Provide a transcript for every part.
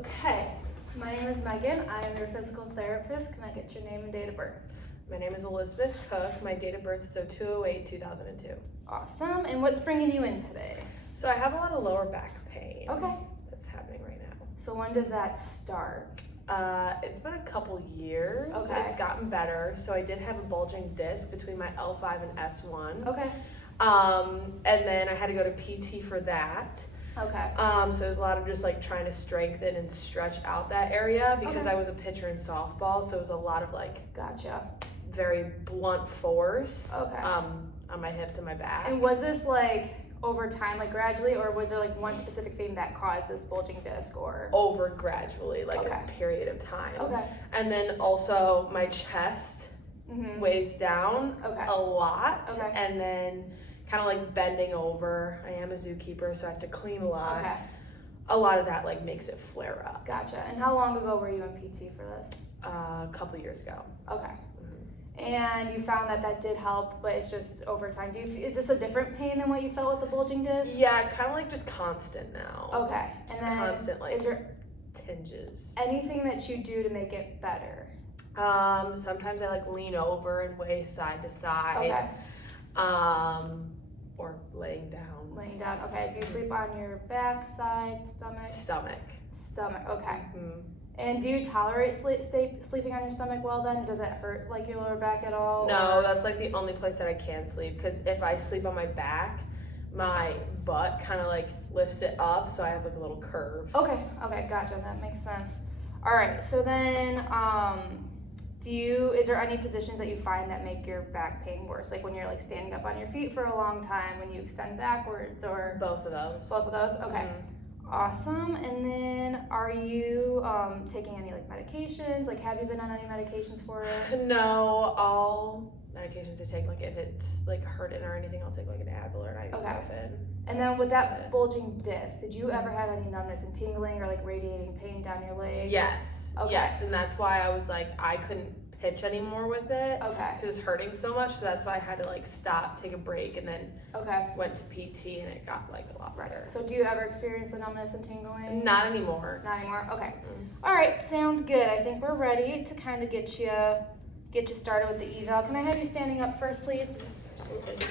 Okay, my name is Megan. I am your physical therapist. Can I get your name and date of birth? My name is Elizabeth Cook. My date of birth is 02/08/2002. Awesome. And what's bringing you in today? So I have a lot of lower back pain. Okay. That's happening right now. So when did that start? It's been a couple years. Okay. It's gotten better. So I did have a bulging disc between my L5 and S1. Okay. And then I had to go to PT for that. Okay. So it was a lot of just like trying to strengthen and stretch out that area because Okay. I was a pitcher in softball. So it was a lot of like Gotcha. very blunt force Okay. on my hips and my back. And was this like over time, like gradually, or was there like one specific thing that caused this bulging disc or? Over gradually, like Okay. a period of time. Okay. And then also my chest Mm-hmm. weighs down Okay. a lot. Okay. And then kind of like bending over. I am a zookeeper, so I have to clean a lot. Okay. A lot of that like makes it flare up. Gotcha. And how long ago were you in PT for this? A couple years ago. Okay. And you found that that did help, but it's just over time. Is this a different pain than what you felt with the bulging disc? Yeah, it's kind of like just constant now. Okay. Just And then constant like is there tinges. anything that you do to make it better? Sometimes I like lean over and weigh side to side. Okay. Or laying down. Laying down. Okay. Do you sleep on your back, side, stomach? Stomach. Stomach. Okay. Mm-hmm. And do you tolerate sleeping on your stomach well then? Does it hurt like your lower back at all? No, that's like the only place that I can sleep because if I sleep on my back, my butt kind of like lifts it up, so I have like a little curve. Okay. Okay. Gotcha. That makes sense. All right. So then, is there any positions that you find that make your back pain worse? Like when you're like standing up on your feet for a long time, when you extend backwards, or Both of those. both of those? Okay. Awesome. And then are you taking any like medications? Like have you been on any medications for it? No, all medications I take, like if it's like hurting or anything, I'll take like an Advil or an ibuprofen. And then with that bulging disc, did you ever have any numbness and tingling or like radiating pain down your leg? Yes. Okay. Yes, and that's why I was like I couldn't pitch anymore with it. Okay. It was hurting so much, so that's why I had to like stop, take a break, and then Okay. went to PT, and it got like a lot better. So do you ever experience the numbness and tingling? Not anymore. Not anymore. Okay. All right. Sounds good. I think we're ready to kind of get you started with the eval. Can I have you standing up first, please? Absolutely.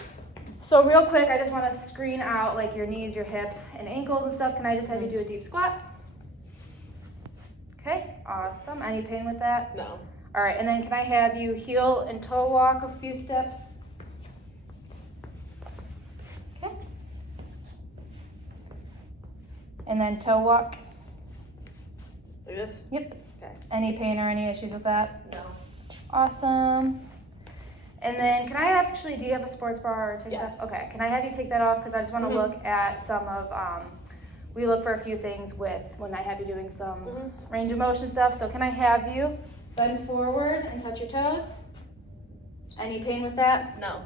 So real quick, I just want to screen out like your knees, your hips, and ankles and stuff. Can I just have you do a deep squat? Okay. Awesome. Any pain with that? No. All right. And then can I have you heel and toe walk a few steps? Okay. And then toe walk. Like this? Yep. Okay. Any pain or any issues with that? No. Awesome. And then can I actually, do you have a sports bra or take Yes. that? Okay, can I have you take that off? Because I just want to look at some of, we look for a few things when I have you doing some range of motion stuff. So can I have you bend forward and touch your toes? Any pain with that? No.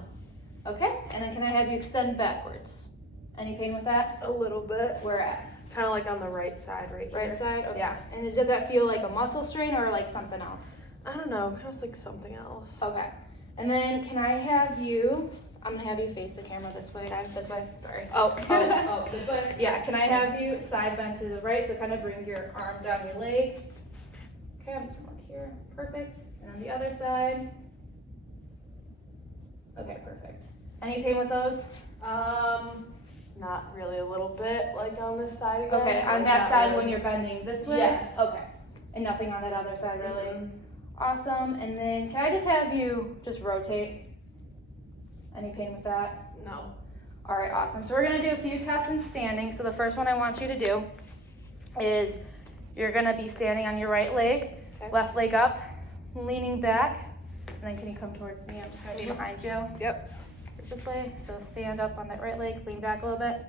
Okay, and then can I have you extend backwards? Any pain with that? A little bit. Where at? Kind of like on the right side right here. Right side? Okay. Yeah. And does that feel like a muscle strain or like something else? I don't know, kind of like something else. Okay. And then can I have you, I'm gonna have you face the camera this way. Okay. This way, sorry. Oh, this way? Yeah, can I have you side bend to the right, so kind of bring your arm down your leg. Okay, I'm just gonna look here, perfect. And then the other side. Okay, perfect. Any pain with those? Not really, a little bit, like on this side again. Okay, on like that not side really. when you're bending this way? Yes. Okay, and nothing on that other side really? Mhm. Awesome, and then can I just have you just rotate? Any pain with that? No. All right, awesome. So we're gonna do a few tests in standing. So the first one I want you to do is you're gonna be standing on your right leg, Okay. left leg up, leaning back, and then can you come towards me? I'm just gonna be behind you. Yep. It's this way. So stand up on that right leg, lean back a little bit.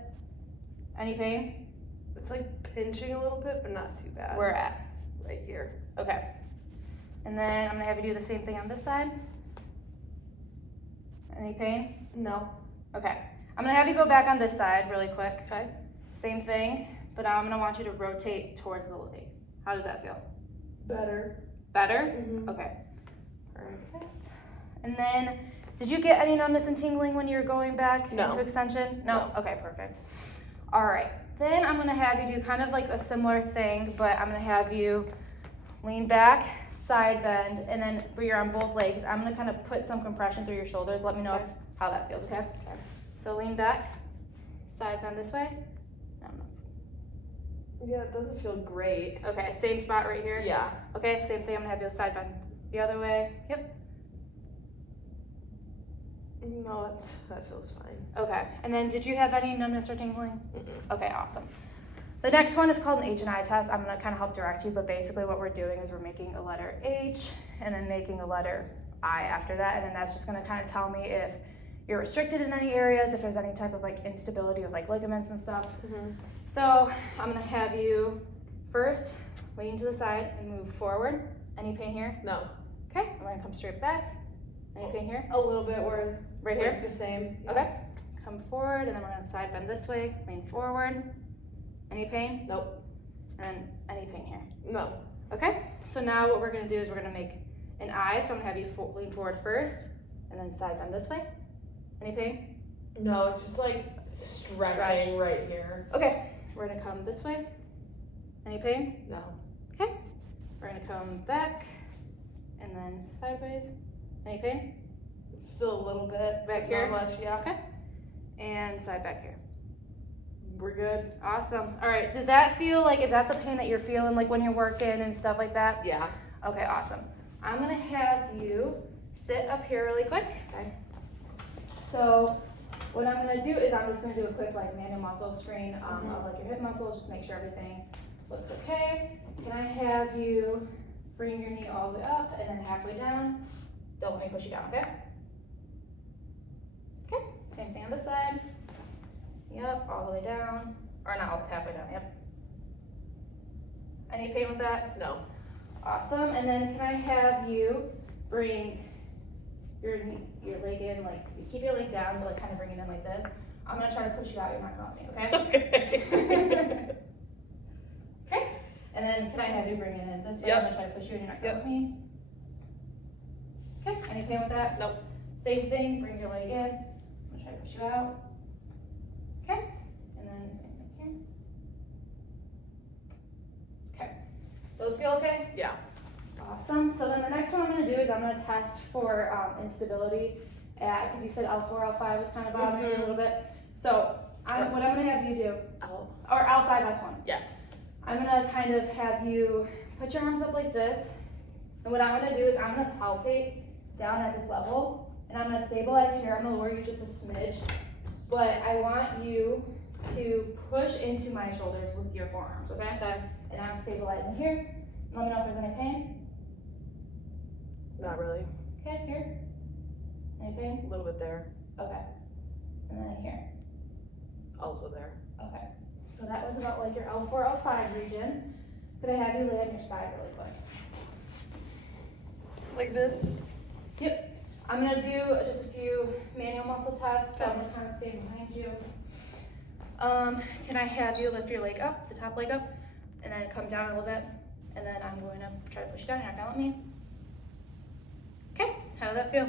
Any pain? It's like pinching a little bit, but not too bad. Where at? Right here. Okay. And then I'm gonna have you do the same thing on this side. Any pain? No. Okay. I'm gonna have you go back on this side really quick. Okay. Same thing, but now I'm gonna want you to rotate towards the leg. How does that feel? Better. Better? Mhm. Okay. Perfect. And then, did you get any numbness and tingling when you were going back No. into extension? No? No. Okay, perfect. All right. Then I'm gonna have you do kind of like a similar thing, but I'm gonna have you lean back, side bend, and then where you're on both legs, I'm gonna kind of put some compression through your shoulders. Let me know Okay. how that feels, okay? So lean back, side bend this way. Yeah, it doesn't feel great. Okay, same spot right here? Yeah. Okay, same thing, I'm gonna have you side bend the other way. Yep. No, that feels fine. Okay, and then did you have any numbness or tingling? Mm-mm. Okay, awesome. The next one is called an H&I test. I'm gonna kind of help direct you, but basically what we're doing is we're making a letter H and then making a letter I after that, and then that's just gonna kind of tell me if you're restricted in any areas, if there's any type of like instability with like ligaments and stuff. Mm-hmm. So I'm gonna have you first lean to the side and move forward. Any pain here? No. Okay, I'm gonna come straight back. Any pain here? A little bit where Right here? the same. Yeah. Okay. Come forward, and then we're gonna side bend this way, lean forward. Any pain? Nope. And any pain here? No. Okay, so now what we're gonna do is we're gonna make an I, so I'm gonna have you lean forward first, and then side bend this way. Any pain? No, it's just like stretching right here. Okay, we're gonna come this way. Any pain? No. Okay, we're gonna come back, and then sideways. Any pain? Still a little bit. Back here? Not much, yeah. Okay, and side back here. We're good. Awesome. All right, did that feel like, is that the pain that you're feeling like when you're working and stuff like that? Yeah. Okay, awesome. I'm gonna have you sit up here really quick. Okay. So what I'm gonna do is I'm just gonna do a quick like manual muscle screen of like your hip muscles, just make sure everything looks okay. Can I have you bring your knee all the way up and then halfway down? Don't let me push you down, okay? Okay, same thing on this side. Yep, all the way down, or not all halfway down, yep. Any pain with that? No. Awesome, and then can I have you bring your leg in, like, keep your leg down, but like kind of bring it in like this. I'm gonna try to push you out, you're not gonna let me, okay? Okay. Okay, and then can I have you bring it in this way? Yep. I'm gonna try to push you and you're not gonna Yep. let me. Okay, any pain with that? Nope. Same thing, bring your leg in. I'm gonna try to push you out. Okay, and then same thing here. Okay, those feel okay? Yeah. Awesome, so then the next one I'm gonna do is I'm gonna test for instability because you said L4, L5 was kind of bothering you a little bit. So what I'm gonna have you do, Oh. or L5S1. Yes. I'm gonna kind of have you put your arms up like this, and what I'm gonna do is I'm gonna palpate down at this level, and I'm gonna stabilize here. I'm gonna lower you just a smidge, but I want you to push into my shoulders with your forearms, okay? Okay. And I'm stabilizing here. Let me know if there's any pain. Not really. Okay, here. Any pain? A little bit there. Okay. And then here. Also there. Okay. So that was about like your L4, L5 region. Could I have you lay on your side really quick? Like this? Yep. I'm gonna do just a few manual muscle tests. So I'm gonna kind of stay behind you. Can I have you lift your leg up, the top leg up, and then come down a little bit, and then I'm going to try to push you down. You're not gonna let me. Okay. How did that feel?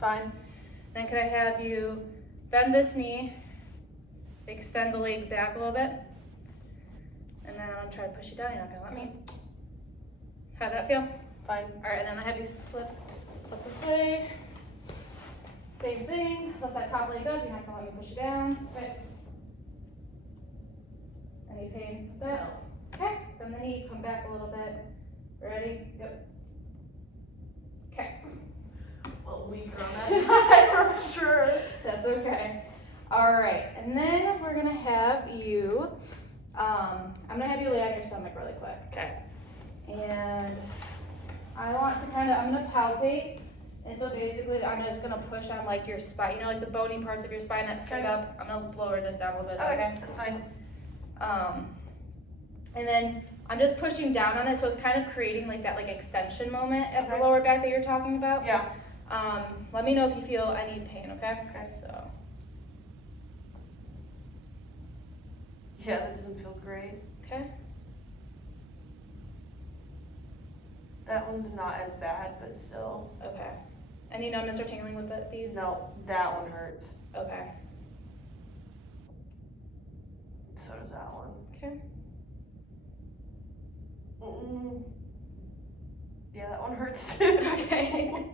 Fine. Then could I have you bend this knee, extend the leg back a little bit, and then I'm gonna try to push you down. You're not gonna let me. How'd that feel? Fine. All right, and then I have you flip this way. Same thing. Lift that top leg up. You're not gonna let me push you down. Okay. Any pain with that? Okay. Bend the knee. Come back a little bit. Ready? Yep. Okay. Well, weaker on that side for sure. That's okay. All right, and then we're gonna have you. I'm gonna have you lay on your stomach really quick. Okay. And I want to I'm gonna palpate. And so basically, I'm just gonna push on like your spine, you know, like the bony parts of your spine that stick up. I'm gonna lower this down a little bit. Okay. That's fine. And then I'm just pushing down on it, so it's kind of creating like that like extension moment at the Okay. lower back that you're talking about. Yeah. Let me know if you feel any pain. Okay. Okay. So. Yeah, that doesn't feel great. Okay. That one's not as bad, but still. Okay. Any numbness or tingling with these? No, that one hurts. Okay. So does that one. Okay. Yeah, that one hurts too. Okay.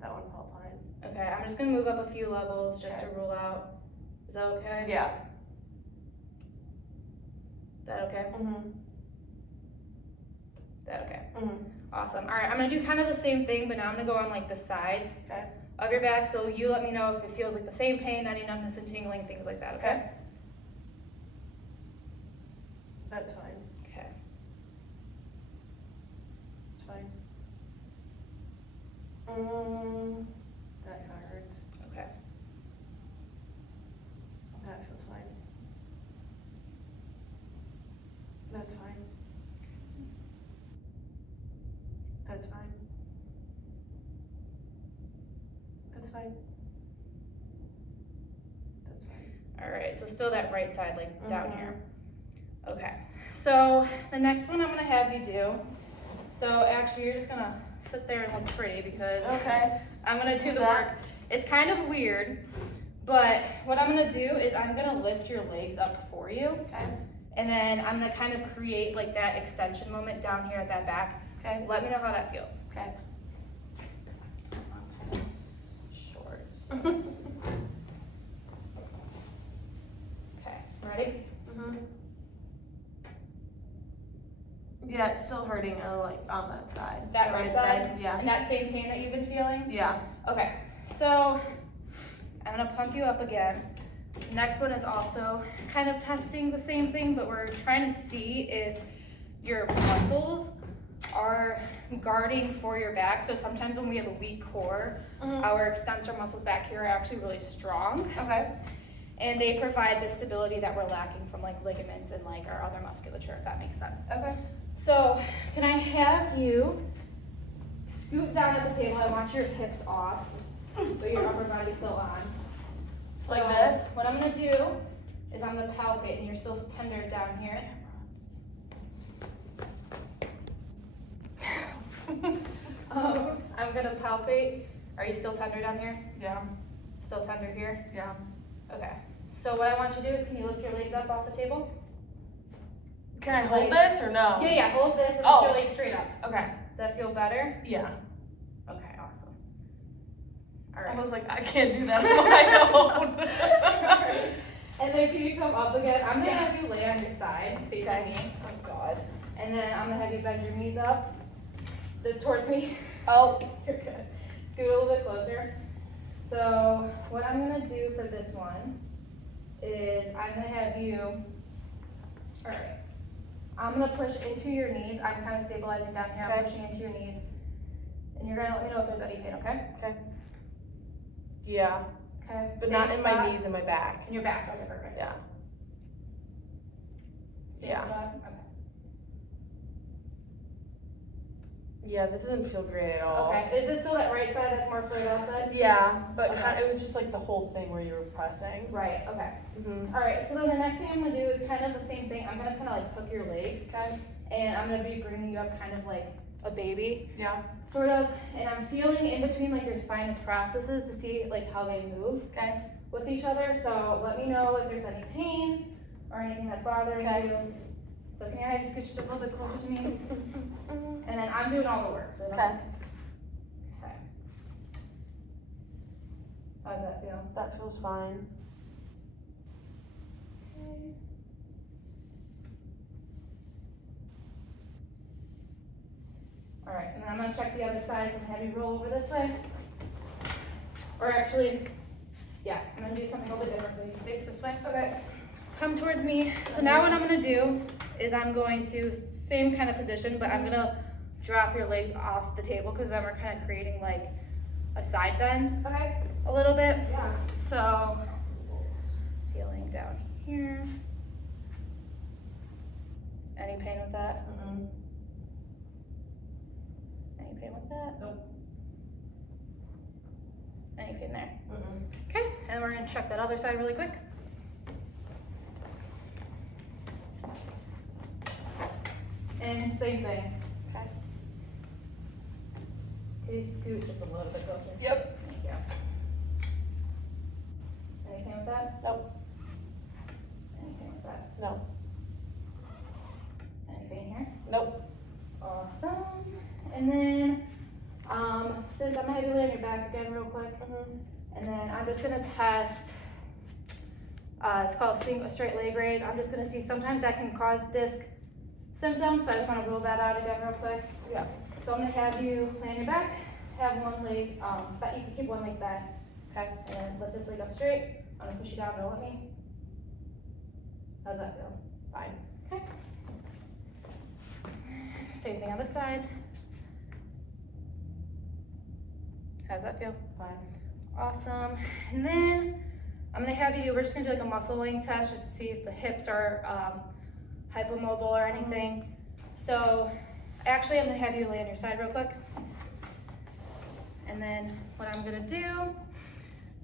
That one felt fine. Okay, I'm just gonna move up a few levels just Okay. to rule out. Is that okay? Yeah. That okay? Mhm. That okay? Mhm. Awesome. All right, I'm gonna do kind of the same thing, but now I'm gonna go on like the sides Okay. of your back. So you let me know if it feels like the same pain, any numbness and tingling, things like that. Okay? That's fine. Okay. It's fine. That kind of hurts. Okay. That feels fine. That's fine. That's fine. That's fine. That's fine. All right. So still that right side, like down Mhm. here. Okay. So the next one I'm gonna have you do. So actually, you're just gonna sit there and look pretty because Okay. I'm gonna do the That- work. It's kind of weird, but what I'm gonna do is I'm gonna lift your legs up for you. Okay. And then I'm gonna kind of create like that extension moment down here at that back. Okay. Let me know how that feels. Okay. I'm kind of short. So. Okay, ready? Mhm. Yeah, it's still hurting like on that side. That The right side? Yeah. And that same pain that you've been feeling? Yeah. Okay, so I'm gonna pump you up again. Next one is also kind of testing the same thing, but we're trying to see if your muscles are guarding for your back. So sometimes when we have a weak core, Mhm. our extensor muscles back here are actually really strong, Okay. and they provide the stability that we're lacking from like ligaments and like our other musculature, if that makes sense. Okay. So can I have you scoot down at the table? I want your hips off, so your upper body's still on. Just like So this? What I'm gonna do is I'm gonna palpate, and you're still tender down here. I'm gonna palpate. Are you still tender down here? Yeah. Still tender here? Yeah. Okay. So what I want you to do is, can you lift your legs up off the table? Can I hold this or no? Yeah, hold this and Oh. lift your legs straight up. Okay. Does that feel better? Yeah. Okay, awesome. All I right. was like, I can't do that on my own. Alright. And then can you come up again? I'm gonna have you lay on your side, facing me. Oh God. And then I'm gonna have you bend your knees up. This towards me. Oh. You're good. Scoot a little bit closer. So what I'm gonna do for this one is I'm gonna have you, alright. I'm gonna push into your knees. I'm kind of stabilizing down here. I'm Okay. pushing into your knees. And you're gonna let me know if there's any pain, okay? Okay. Yeah. Okay. But Same not in my spot. knees, in my back. In your back, okay, perfect. Yeah. Same Yeah. spot? Okay. Yeah, this doesn't feel great at all. Okay, is this still that right side that's more flared out then? Yeah, but Okay. it was just like the whole thing where you were pressing. Right, okay. Mm-hmm. Alright, so then the next thing I'm gonna do is kind of the same thing. I'm gonna kind of like hook your legs, Okay. and I'm gonna be bringing you up kind of like a baby, Yeah. sort of, and I'm feeling in between like your spinous processes to see like how they move Okay. with each other. So let me know if there's any pain or anything that's bothering Okay. you. So can you have you scooch just a little bit closer to me? And then I'm doing all the work, so. Okay. Okay. How does that feel? That feels fine. Okay. All right, and then I'm gonna check the other side, so I'm gonna have you roll over this way. Or actually, yeah, I'm gonna do something a little bit differently. Face this way. Okay. Come towards me. So now what I'm gonna do is I'm going to, same kind of position, but I'm gonna drop your legs off the table, because then we're kind of creating like a side bend Okay. a little bit. Yeah. So, feeling down here. Any pain with that? Mm-mm. Any pain with that? Nope. Any pain there? Mm-mm. Okay, and we're gonna check that other side really quick. And same thing. Okay. Okay, scoot just a little bit closer. Yep. Thank you. Any pain with that? Nope. Any pain with Nope. Awesome. And then, since I'm gonna have you lay on your back again real quick, and then I'm just gonna test, it's called a straight leg raise. I'm just gonna see, sometimes that can cause disc symptoms, so I just wanna rule that out again real quick. Yeah. So I'm gonna have you lay on your back, have one leg, but you can keep one leg back. Okay. And then lift this leg up straight. I'm gonna push you down, don't let me. How's that feel? Fine. Okay. Same thing on this side. How's that feel? Fine. Awesome. And then I'm gonna have you, we're just gonna do like a muscle length test just to see if the hips are hypomobile or anything. So actually I'm gonna have you lay on your side real quick. And then what I'm gonna do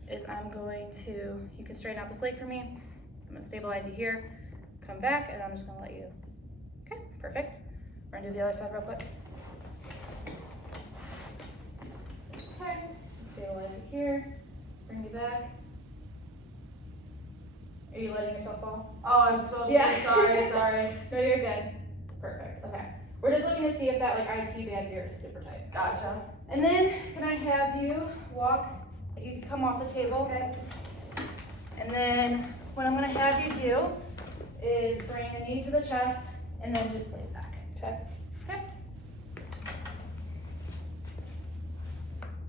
is I'm going to, you can straighten out this leg for me. I'm gonna stabilize you here, come back, and I'm just gonna let you, okay, perfect. We're gonna do the other side real quick. Okay, stabilize you here, bring you back. Are you letting yourself fall? Oh, I'm supposed to. Yeah. Sorry. No, you're good. Perfect, okay. We're just looking to see if that like IT band here is super tight. Gotcha. And then, can I have you walk, you can come off the table. Okay. And then, what I'm gonna have you do is bring a knee to the chest and then just lay it back. Okay. Okay?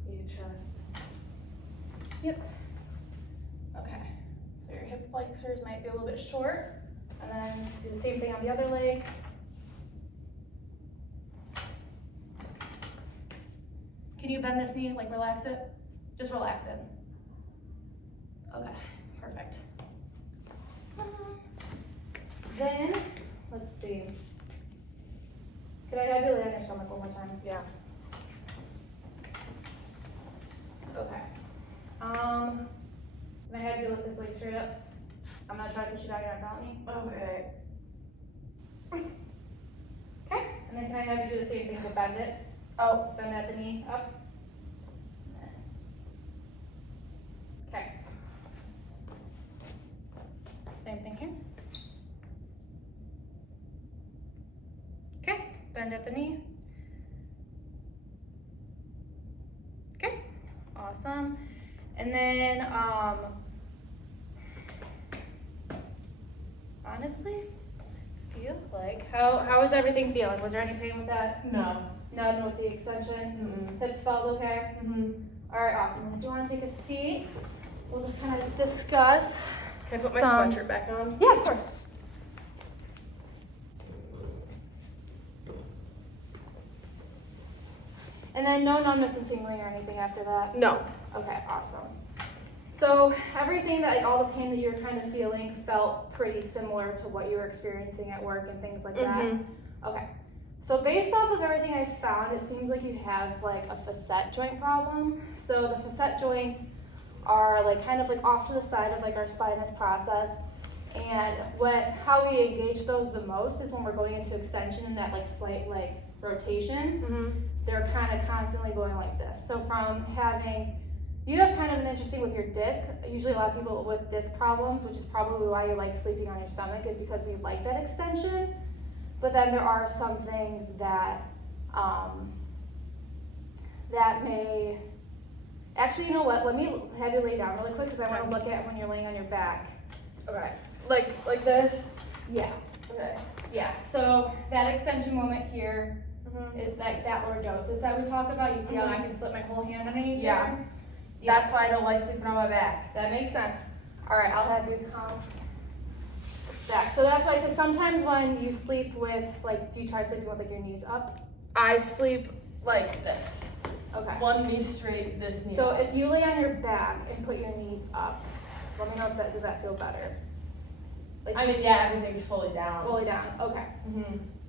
Knee to chest. Yep. Okay. So your hip flexors might be a little bit short. And then do the same thing on the other leg. Can you bend this knee, like relax it? Just relax it. Okay, perfect. Awesome. Then, let's see. Could I have you lay on your stomach one more time? Yeah. Okay. Can I have you lift this leg straight up? I'm gonna try to push you down, you're not following me. Okay. Okay. And then can I have you do the same thing, but bend it? Oh. Bend at the knee, up. Okay. Same thing here. Okay, bend at the knee. Okay, awesome. And then, honestly, feel like, how is everything feeling? Was there any pain with that? No. None with the extension? Hips felt okay? All right, awesome. If you want to take a seat, we'll just kind of discuss. Can I put my some- sweatshirt back on? Yeah, of course. And then no numbness and tingling or anything after that? No. Okay, awesome. So everything that, like, all the pain that you were kind of feeling felt pretty similar to what you were experiencing at work and things like that? Okay. So based off of everything I found, it seems like you have like a facet joint problem. So the facet joints are like kind of like off to the side of like our spinous process. And how we engage those the most is when we're going into extension and that like slight like rotation. They're kind of constantly going like this. So from having, you have kind of an interesting with your disc. Usually a lot of people with disc problems, which is probably why you like sleeping on your stomach, is because we like that extension. But then there are some things that that may, actually, you know what, let me have you lay down really quick because I want to look at when you're laying on your back. Okay. Like this? Yeah, Okay. yeah, so that extension moment here is like that lordosis that we talk about. You see how I can slip my whole hand underneath Yeah. there? That's why I don't like sleeping on my back. That makes sense. All right, I'll have you come back. So that's why, because sometimes when you sleep with, like, do you try sleeping with like your knees up? I sleep like this. Okay. One knee straight, this knee So up. if you lay on your back and put your knees up, let me know if that, does that feel better? Like, I mean, yeah, everything's fully down. fully down, okay.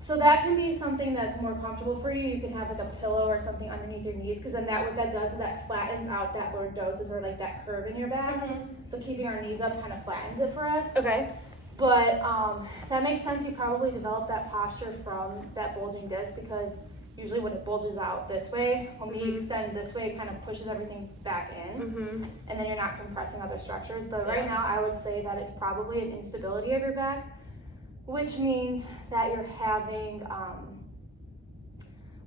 So that can be something that's more comfortable for you. You can have like a pillow or something underneath your knees, because then that, what that does is that flattens out that lordosis or like that curve in your back. So keeping our knees up kind of flattens it for us. Okay. But that makes sense. You probably developed that posture from that bulging disc, because usually when it bulges out this way, when we extend this way, it kind of pushes everything back in, and then you're not compressing other structures. But right now, I would say that it's probably an instability of your back, which means that you're having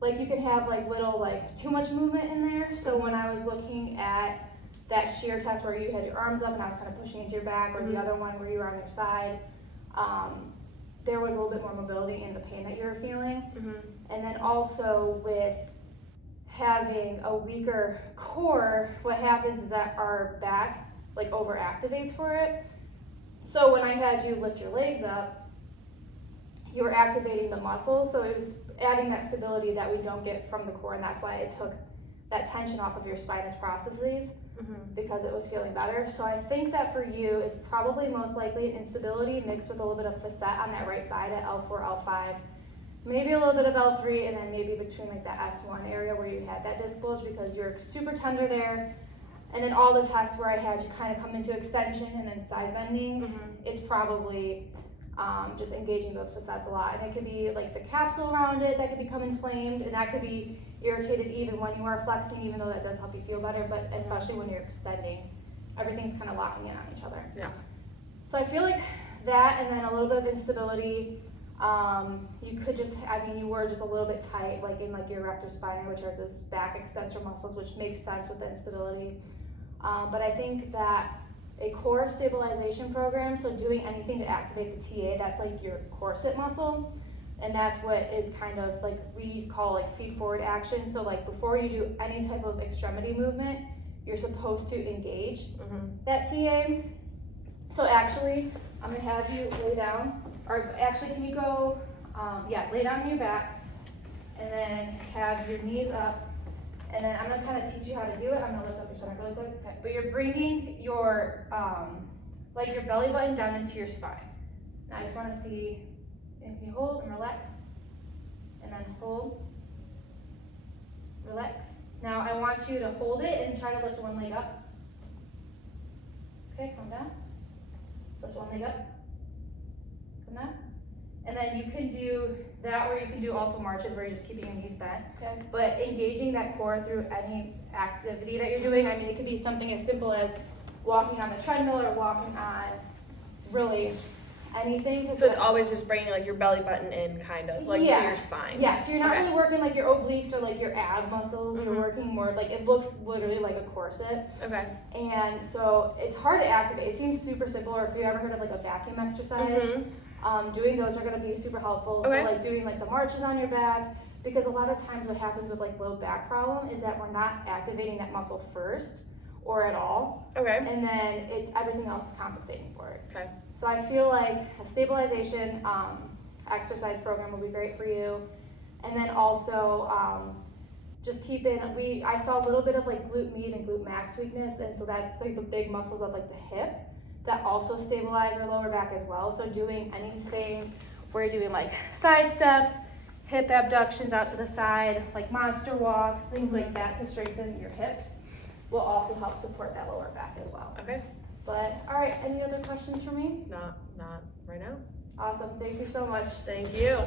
like you can have like little like too much movement in there. So when I was looking at that shear test where you had your arms up and I was kind of pushing into your back, or the other one where you were on your side, there was a little bit more mobility in the pain that you were feeling. And then also with having a weaker core, what happens is that our back like overactivates for it. So when I had you lift your legs up, you were activating the muscles, so it was adding that stability that we don't get from the core, and that's why I took that tension off of your spinous processes, because it was feeling better. So I think that for you, it's probably most likely an instability mixed with a little bit of facet on that right side at L4, L5, maybe a little bit of L3, and then maybe between like that S1 area where you had that disc bulge, because you're super tender there. And then all the tests where I had you kind of come into extension and then side bending, it's probably just engaging those facets a lot. And it could be like the capsule around it that could become inflamed, and that could be irritated even when you are flexing, even though that does help you feel better, but especially when you're extending, everything's kind of locking in on each other. Yeah. So I feel like that, and then a little bit of instability. You could just, I mean, you were just a little bit tight, like in like your erector spinae, which are those back extensor muscles, which makes sense with the instability. But I think that a core stabilization program, so doing anything to activate the TA, that's like your corset muscle, and that's what is kind of like, we call like feed forward action. So like before you do any type of extremity movement, you're supposed to engage that TA. So actually, I'm gonna have you lay down, or actually can you go, lay down on your back, and then have your knees up. And then I'm gonna kind of teach you how to do it. I'm gonna lift up your stomach really quick. Okay. But you're bringing your, like your belly button down into your spine. Now I just wanna see if you hold and relax. And then hold, relax. Now I want you to hold it and try to lift one leg up. Okay, come down. Lift one leg up. Come down. And then you can do that, or you can do also marches where you're just keeping your knees bent. Okay. But engaging that core through any activity that you're doing, I mean, it could be something as simple as walking on the treadmill or walking on really anything. So it's always just bringing like your belly button in, kind of like to your spine. Yeah, so you're not really working like your obliques or like your ab muscles. You're working more like, it looks literally like a corset. Okay. And so it's hard to activate. It seems super simple, or if you ever heard of like a vacuum exercise. Doing those are going to be super helpful. Okay. So like doing like the marches on your back, because a lot of times what happens with like low back problem is that we're not activating that muscle first or at all. Okay. And then it's everything else is compensating for it. Okay. So I feel like a stabilization exercise program will be great for you. And then also just keep in, I saw a little bit of like glute med and glute max weakness, and so that's like the big muscles of like the hip that also stabilize our lower back as well. So doing anything where you're doing like side steps, hip abductions out to the side, like monster walks, things like that to strengthen your hips will also help support that lower back as well. Okay. But all right, any other questions for me? Not right now. Awesome, thank you so much. Thank you.